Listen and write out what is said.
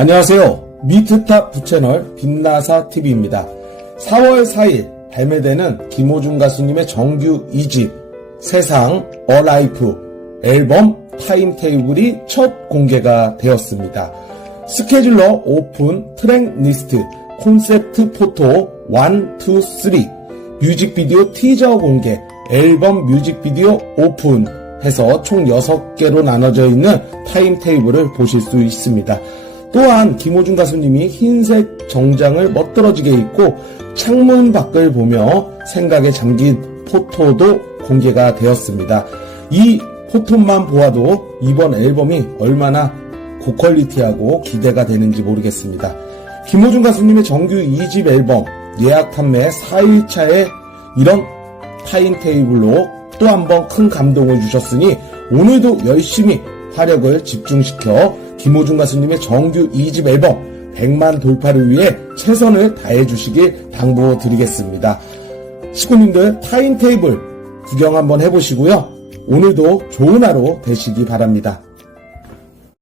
안녕하세요. 미트탑 부채널 빛나사 TV입니다. 4월 4일 발매되는 김호중 가수님의 정규 2집 세상 어라이프 앨범 타임테이블이 첫 공개가 되었습니다. 스케줄러 오픈 트랙 리스트 콘셉트 포토 1, 2, 3 뮤직비디오 티저 공개 앨범 뮤직비디오 오픈 해서 총 6개로 나눠져 있는 타임테이블을 보실 수 있습니다. 또한 김호중 가수님이 흰색 정장을 멋들어지게 입고 창문 밖을 보며 생각에 잠긴 포토도 공개가 되었습니다. 이 포토만 보아도 이번 앨범이 얼마나 고퀄리티하고 기대가 되는지 모르겠습니다. 김호중 가수님의 정규 2집 앨범 예약 판매 4일차에 이런 타임테이블로 또 한 번 큰 감동을 주셨으니 오늘도 열심히 화력을 집중시켜 김호중 가수님의 정규 2집 앨범 100만 돌파를 위해 최선을 다해 주시길 당부드리겠습니다. 식구님들 타임테이블 구경 한번 해보시고요. 오늘도 좋은 하루 되시기 바랍니다.